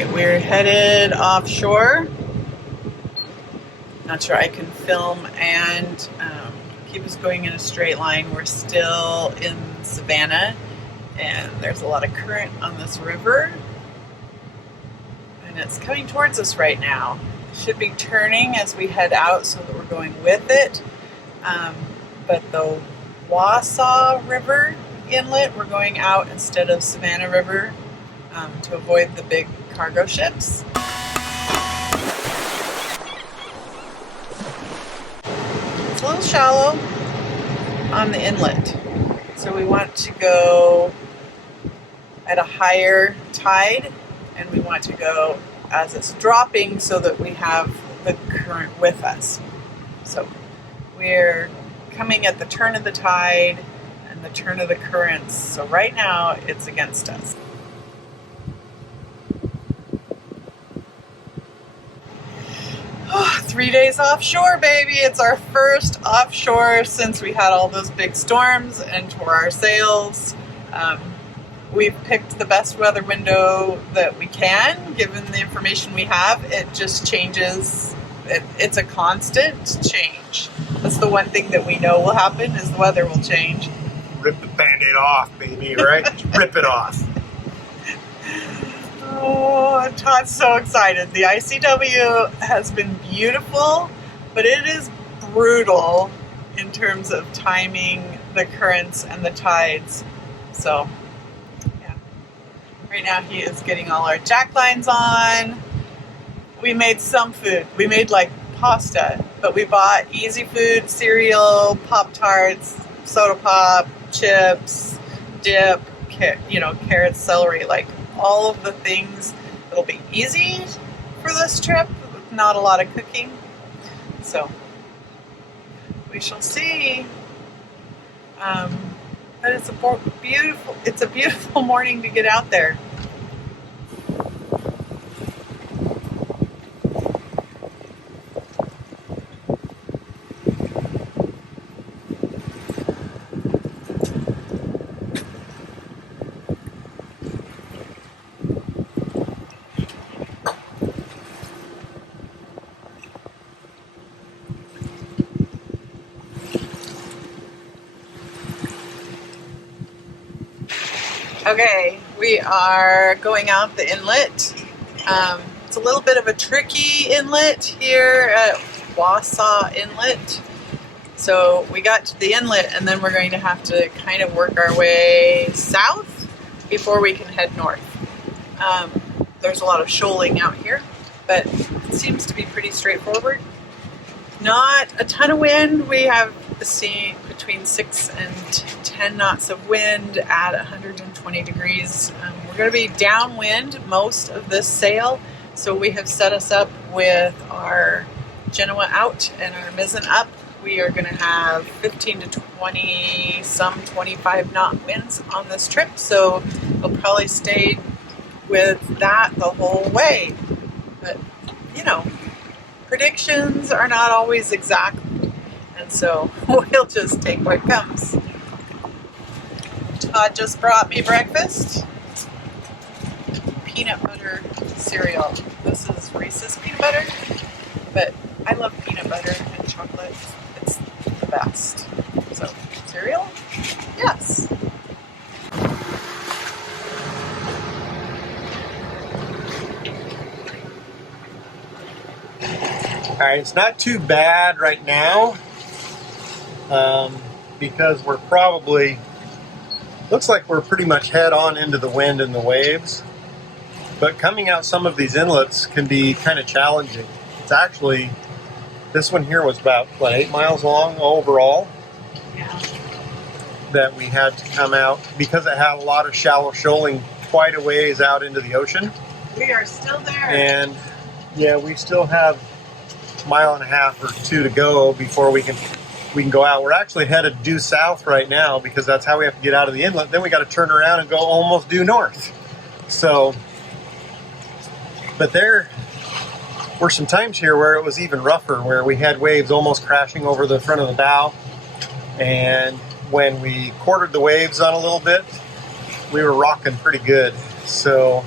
Alright, we're headed offshore. Not sure I can film and keep us going in a straight line. We're still in Savannah and there's a lot of current on this river and it's coming towards us right now. Should be turning as we head out so that we're going with it. But the Wausau River Inlet, we're going out instead of Savannah River to avoid the big cargo ships. It's a little shallow on the inlet, so we want to go at a higher tide and we want to go as it's dropping so that we have the current with us. So we're coming at the turn of the tide and the turn of the currents, so right now it's against us. Oh, 3 days offshore, baby. It's our first offshore since we had all those big storms and tore our sails. We've picked the best weather window that we can, given the information we have. It just changes. It's a constant change. That's the one thing that we know will happen, is the weather will change. Rip the Band-Aid off, baby, right? Just rip it off. Oh, Todd's so excited. The ICW has been beautiful, but it is brutal in terms of timing the currents and the tides. So, yeah. Right now he is getting all our jack lines on. We made some food. We made like pasta, but we bought easy food, cereal, Pop-Tarts, soda pop, chips, dip, carrots, celery, like all of the things that'll be easy for this trip, with not a lot of cooking. So we shall see. But it's a beautiful morning to get out there. Okay, we are going out the inlet. It's a little bit of a tricky inlet here at Wausau Inlet. So we got to the inlet and then we're going to have to kind of work our way south before we can head north. There's a lot of shoaling out here, but it seems to be pretty straightforward. Not a ton of wind. We have seen between 6 and 10 knots of wind at 120 degrees. We're going to be downwind most of this sail, so we have set us up with our Genoa out and our mizzen up. We are going to have 15 to 20, some 25 knot winds on this trip, so we'll probably stay with that the whole way. But, predictions are not always exact. And so we'll just take what comes. Todd just brought me breakfast. Peanut butter cereal. This is Reese's peanut butter, but I love peanut butter and chocolate. It's the best. So, cereal? Yes. All right, it's not too bad right now. Because we're probably, looks like we're pretty much head on into the wind and the waves, but coming out some of these inlets can be kind of challenging. It's actually, this one here was about, 8 miles long overall. Yeah. That we had to come out because it had a lot of shallow shoaling quite a ways out into the ocean. We are still there. And yeah, we still have a mile and a half or two to go before we can go out. We're actually headed due south right now because that's how we have to get out of the inlet. Then we got to turn around and go almost due north. So, but there were some times here where it was even rougher, where we had waves almost crashing over the front of the bow. And when we quartered the waves on a little bit, we were rocking pretty good. So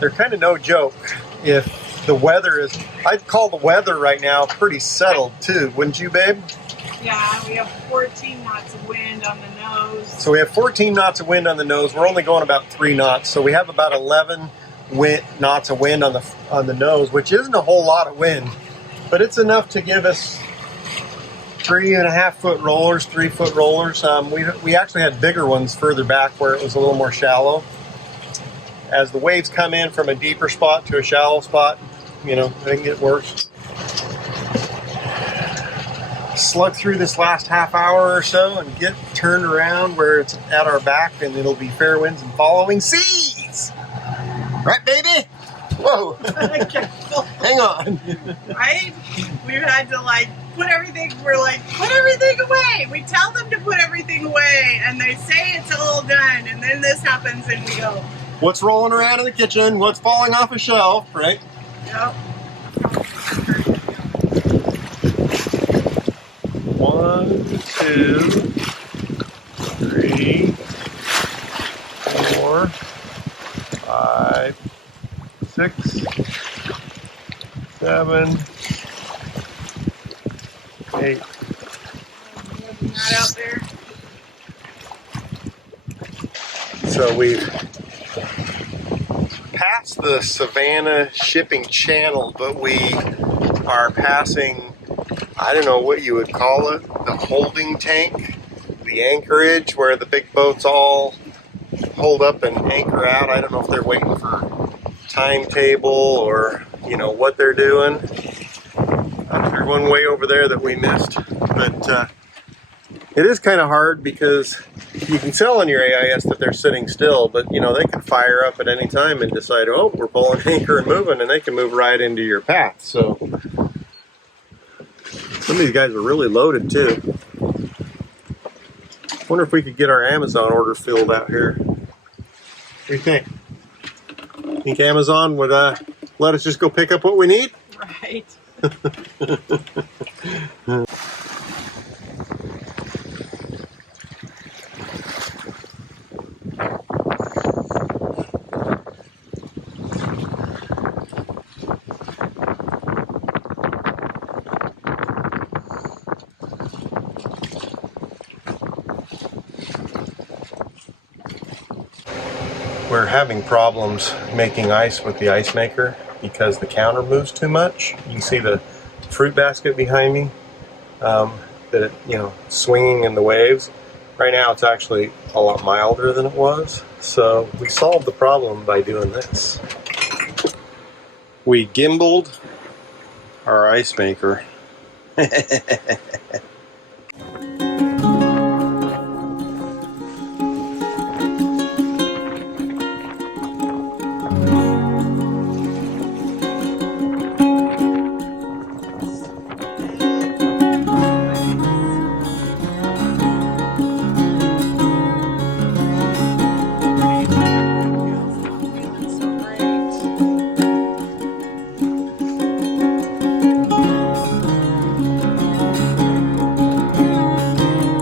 they're kind of no joke. If the weather is, I'd call the weather right now pretty settled too, wouldn't you, babe? Yeah, we have 14 knots of wind on the nose. So we have 14 knots of wind on the nose. We're only going about 3 knots, so we have about 11 knots of wind on the nose, which isn't a whole lot of wind, but it's enough to give us 3.5 foot rollers, 3 foot rollers. We actually had bigger ones further back where it was a little more shallow. As the waves come in from a deeper spot to a shallow spot, you know, they can get worse. Slug through this last half hour or so and get turned around where it's at our back, and it'll be fair winds and following seas. Right, baby? Whoa. Hang on. Right? We've had to like put everything, we're like, put everything away. We tell them to put everything away and they say it's all done, and then this happens and we go. What's rolling around in the kitchen? What's falling off a shelf, right? Yep. 1, 2, 3, 4, 5, 6, 7, 8. Not out there. So we've passed the Savannah shipping channel, but we are passing, I don't know what you would call it, the holding tank, the anchorage where the big boats all hold up and anchor out. I don't know if they're waiting for timetable or, you know, what they're doing. There's one way over there that we missed, but it is kind of hard because you can tell on your AIS that they're sitting still, but you know, they can fire up at any time and decide, oh, we're pulling anchor and moving, and they can move right into your path. So some of these guys are really loaded too. Wonder if we could get our Amazon order filled out here. What do you think? Think Amazon would let us just go pick up what we need? Right. We're having problems making ice with the ice maker because the counter moves too much. You can see the fruit basket behind me, that it, you know, swinging in the waves. Right now it's actually a lot milder than it was. So we solved the problem by doing this. We gimbaled our ice maker.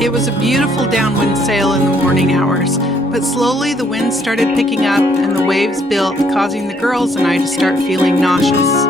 It was a beautiful downwind sail in the morning hours, but slowly the wind started picking up and the waves built, causing the girls and I to start feeling nauseous.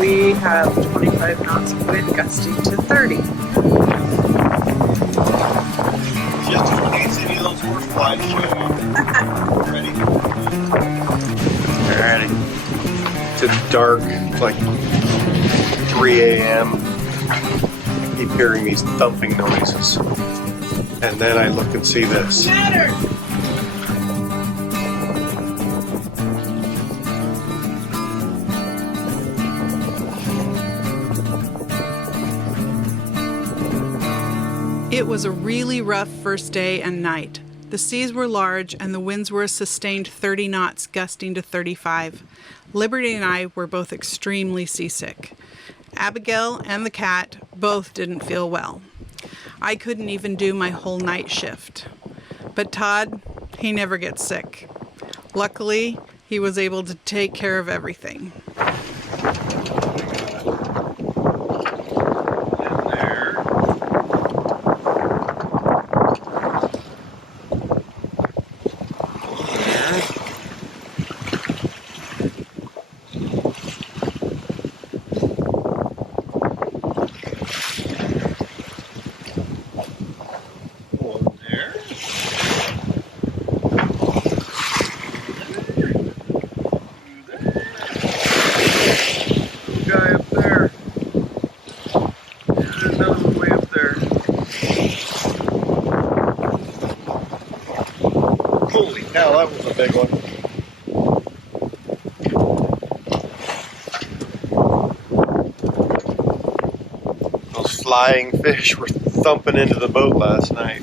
We have 25 knots of wind gusting to 30. Just in case any of those horseflies show up. Ready? Alrighty. It's dark. It's like 3 a.m. keep hearing these thumping noises. And then I look and see this. It was a really rough first day and night. The seas were large and the winds were a sustained 30 knots, gusting to 35. Liberty and I were both extremely seasick. Abigail and the cat both didn't feel well. I couldn't even do my whole night shift. But Todd, he never gets sick. Luckily, he was able to take care of everything. Holy cow, that was a big one. Those flying fish were thumping into the boat last night.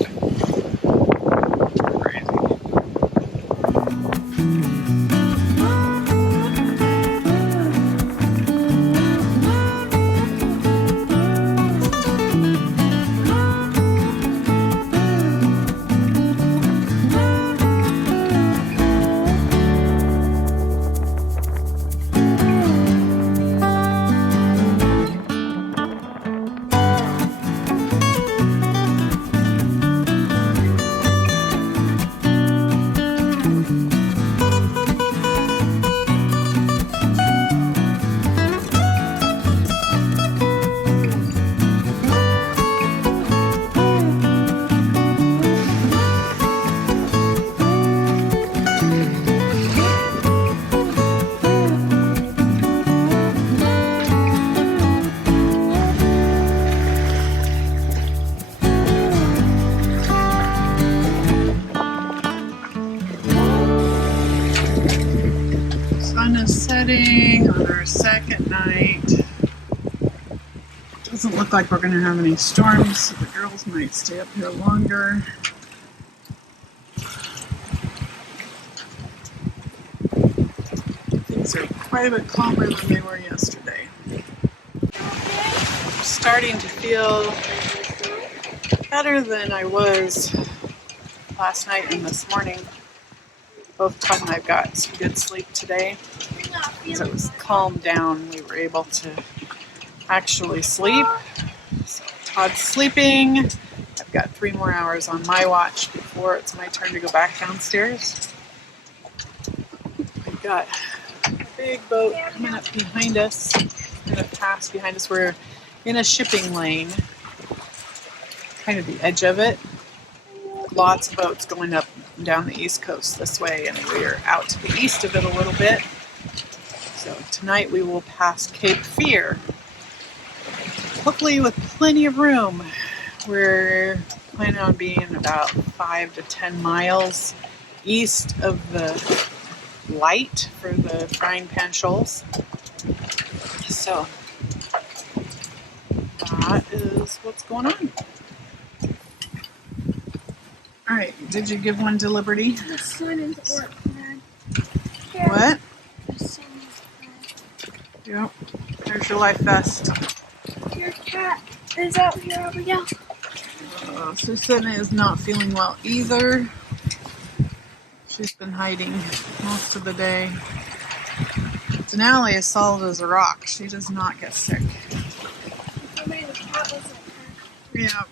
Crazy. Sun is setting on our second night. Doesn't look like we're going to have any storms, so the girls might stay up here longer. Things are quite a bit calmer than they were yesterday. I'm starting to feel better than I was last night and this morning. Both Todd and I got some good sleep today. As it was calmed down, we were able to actually sleep. So Todd's sleeping. I've got 3 more hours on my watch before it's my turn to go back downstairs. We've got a big boat coming up behind us. It's going to pass behind us. We're in a shipping lane, kind of the edge of it. Lots of boats going up and down the east coast this way, and we're out to the east of it a little bit. So tonight we will pass Cape Fear, hopefully with plenty of room. We're planning on being about 5 to 10 miles east of the light for the frying pan shoals. So that is what's going on. All right, did you give one to Liberty? The sun is up, man. What? The sun is up. Yep. There's your life vest. Your cat is out here, Abigail. Susanna is not feeling well either. She's been hiding most of the day. Denali is solid as a rock. She does not get sick. Somebody the cat was like her. Yeah.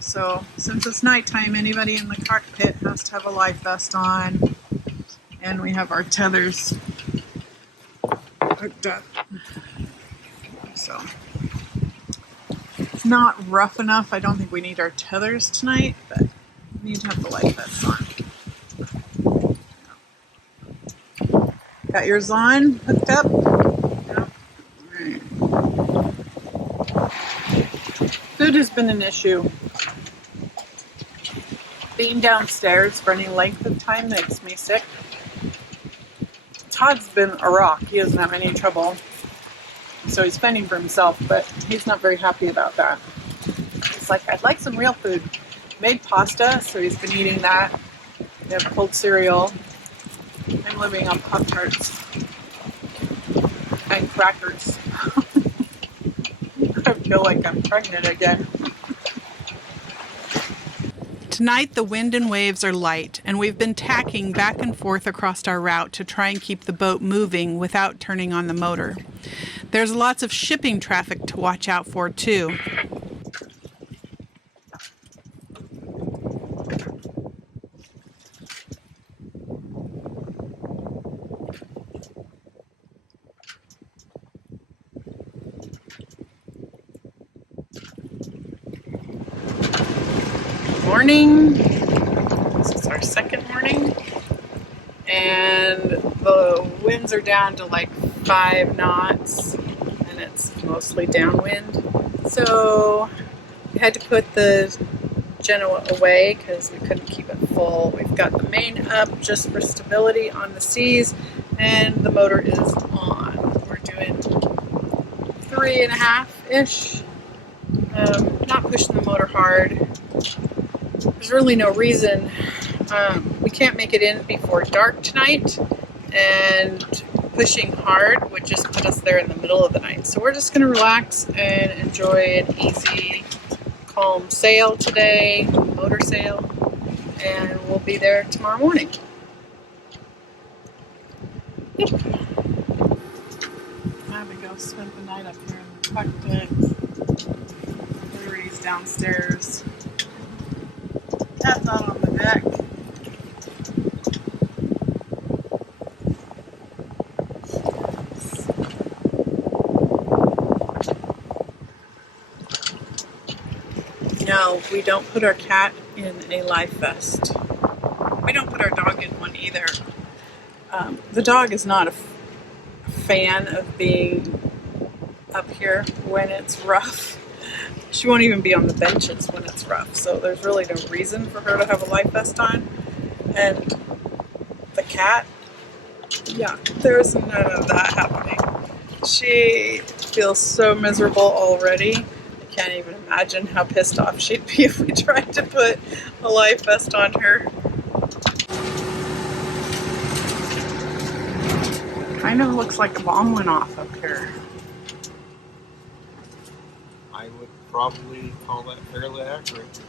So since it's nighttime, anybody in the cockpit has to have a life vest on, and we have our tethers hooked up. So it's not rough enough. I don't think we need our tethers tonight, but we need to have the life vest on. Got yours on, hooked up? Yep. All right. Food has been an issue. Being downstairs for any length of time makes me sick. Todd's been a rock. He doesn't have any trouble. So he's fending for himself, but he's not very happy about that. He's like, I'd like some real food. Made pasta, so he's been eating that. We have cold cereal. I'm living on Pop-Tarts and crackers. I feel like I'm pregnant again. Tonight the wind and waves are light, and we've been tacking back and forth across our route to try and keep the boat moving without turning on the motor. There's lots of shipping traffic to watch out for too. Morning. This is our second morning, and the winds are down to like 5 knots, and it's mostly downwind. So we had to put the Genoa away because we couldn't keep it full. We've got the main up just for stability on the seas, and the motor is on. We're doing 3.5-ish. Not pushing the motor hard. There's really no reason. We can't make it in before dark tonight, and pushing hard would just put us there in the middle of the night. So we're just going to relax and enjoy an easy, calm sail today, motor sail, and we'll be there tomorrow morning. Yep. Abigail spent the night up here in the cockpit. Everybody's downstairs. That's out on the deck. No, we don't put our cat in a life vest. We don't put our dog in one either. The dog is not a fan of being up here when it's rough. She won't even be on the benches when it's rough, so there's really no reason for her to have a life vest on. And the cat, yeah, there's none of that happening. She feels so miserable already. I can't even imagine how pissed off she'd be if we tried to put a life vest on her. Kind of looks like a bomb went off up here. I would probably call that fairly accurate.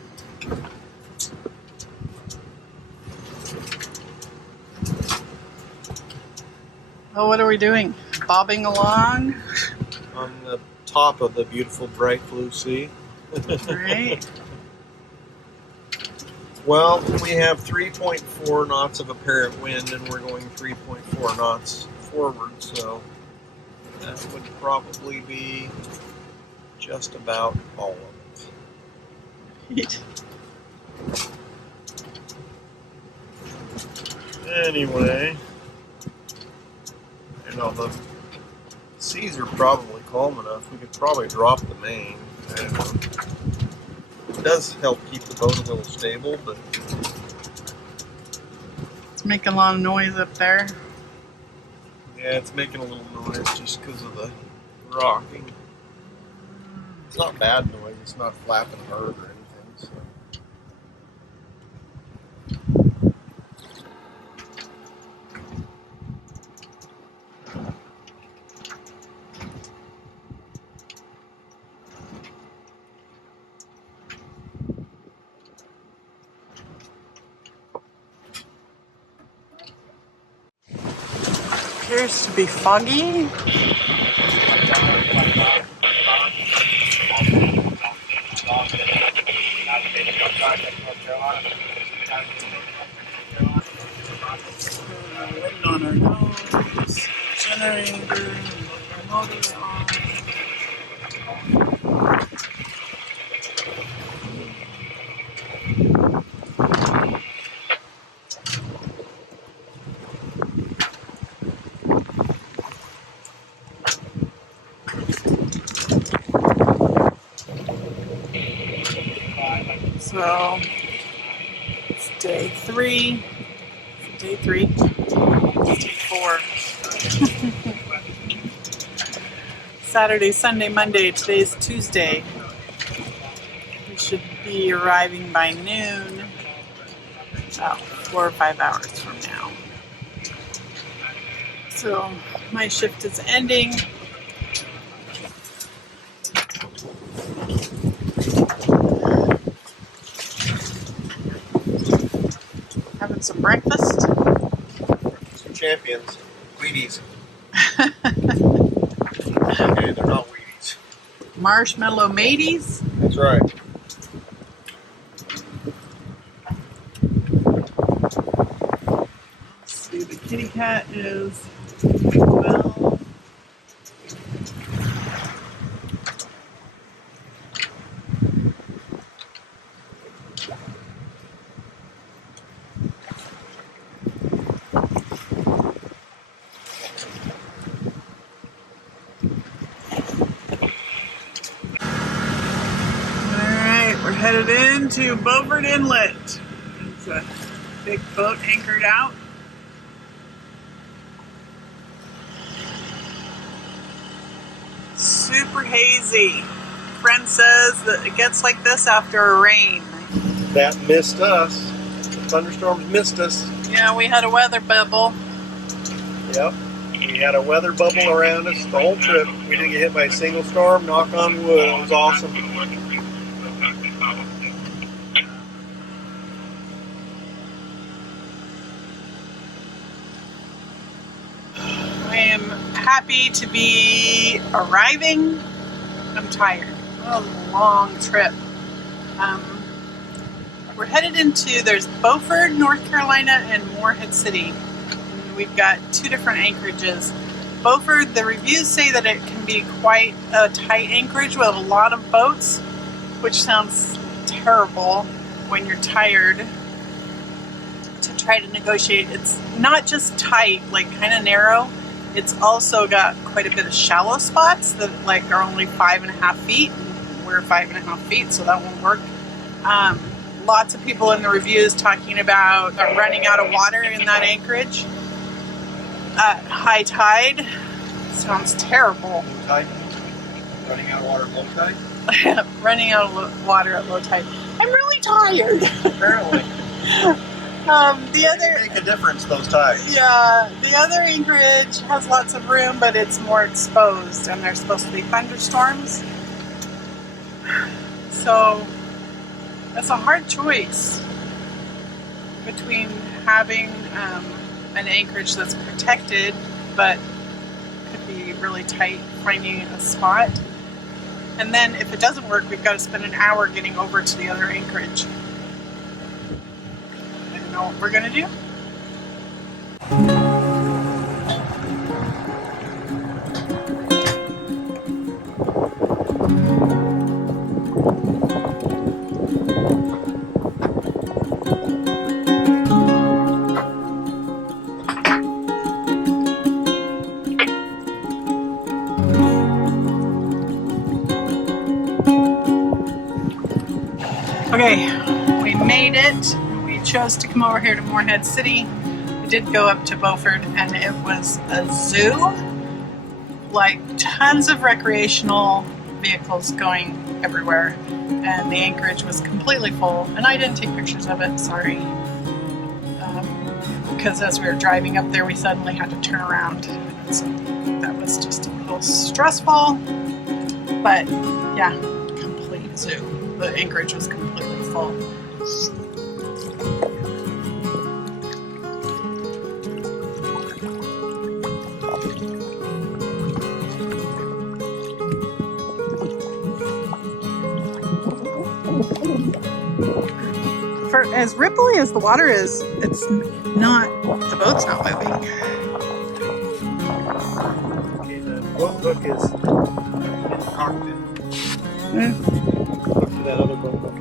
Oh, what are we doing? Bobbing along? On the top of the beautiful bright blue sea. Right. Well, we have 3.4 knots of apparent wind, and we're going 3.4 knots forward, so that would probably be just about all of it. Anyway, you know, the seas are probably calm enough. We could probably drop the main. I don't know. It does help keep the boat a little stable, but It's making a lot of noise up there. yeah, it's making a little noise just because of the rocking. It's not bad noise. It's not flapping hard or anything. So. Appears to be foggy. Wind on our nose, generator, motor on. So it's day 3. Day 3. It's day 4. Saturday, Sunday, Monday. Today's Tuesday. We should be arriving by noon. About 4 or 5 hours from now. So my shift is ending. Having some breakfast. Some champions. Wheaties. Okay, they're not Wheaties. Marshmallow mateys. That's right. Let's see, the kitty cat is well. We're headed into Beaufort Inlet. It's a big boat anchored out. Super hazy. Friend says that it gets like this after a rain. That missed us. The thunderstorms missed us. Yeah, we had a weather bubble. Yep. We had a weather bubble around us the whole trip. We didn't get hit by a single storm. Knock on wood. It was awesome. I am happy to be arriving. I'm tired. What a long trip. We're headed into, there's Beaufort, North Carolina, and Morehead City. And we've got 2 different anchorages. Beaufort, the reviews say that it can be quite a tight anchorage with a lot of boats, which sounds terrible when you're tired to try to negotiate. It's not just tight, like kind of narrow. It's also got quite a bit of shallow spots that like are only 5.5 feet. We're 5.5 feet, so that won't work. Lots of people in the reviews talking about running out of water in that anchorage at high tide. Sounds terrible. Low tide? Running out of water at low tide? Running out of water at low tide. I'm really tired. Apparently. The other Make a difference, those tides. Yeah, the other anchorage has lots of room, but it's more exposed, and there's supposed to be thunderstorms. So it's a hard choice between having an anchorage that's protected, but could be really tight finding a spot. And then if it doesn't work, we've got to spend an hour getting over to the other anchorage. I don't know what we're going to do. Okay, we made it. We chose to come over here to Morehead City. We did go up to Beaufort, and it was a zoo. Like tons of recreational vehicles going everywhere. And the anchorage was completely full. And I didn't take pictures of it, sorry. Because as we were driving up there, we suddenly had to turn around. So that was just a little stressful. But yeah, complete zoo. The anchorage was completely full. For as ripply as the water is, it's not, the boat's not moving. Okay, the boat hook is in the cockpit. Look for that other boat hook.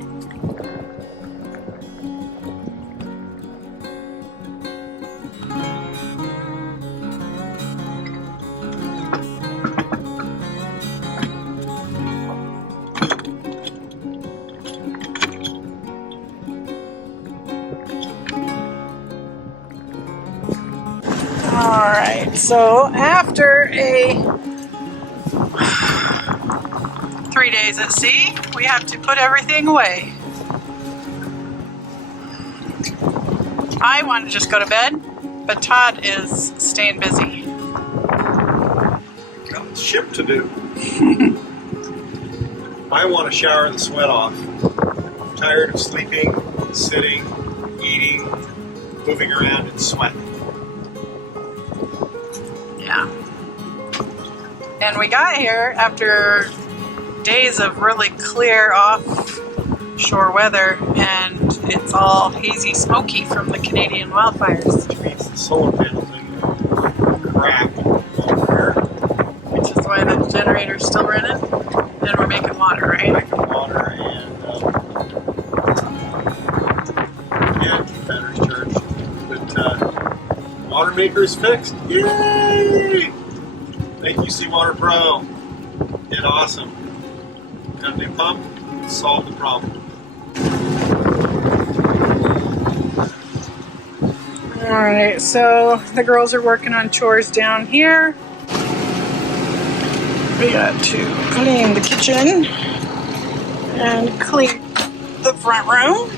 Alright, so after 3 days at sea, we have to put everything away. I want to just go to bed, but Todd is staying busy. Got ship to do. I want to shower the sweat off. I'm tired of sleeping, sitting, eating, moving around in sweat. Yeah. And we got here after days of really clear offshore weather, and it's all hazy smoky from the Canadian wildfires. Which means the solar panels are crap over here. Which is why the generator's still running. And we're making water, right? Making water and yeah, keep batteries charged. But water maker is fixed. Yay! Thank you, Seawater Pro. Did awesome. Got a new pump. Solved the problem. Alright, so the girls are working on chores down here. We got to clean the kitchen and clean the front room.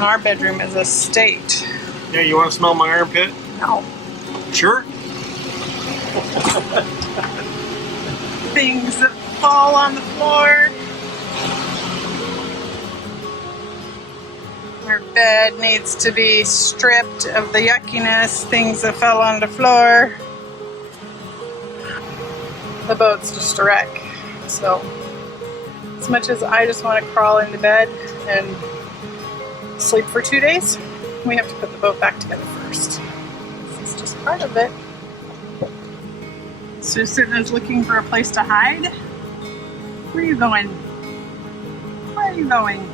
Our bedroom is a state. Yeah, you want to smell my armpit? No. Sure. Things that fall on the floor. Our bed needs to be stripped of the yuckiness, things that fell on the floor. The boat's just a wreck. So, as much as I just want to crawl into bed and sleep for 2 days, we have to put the boat back together first. This is just part of it. Susan's looking for a place to hide. Where are you going? Where are you going?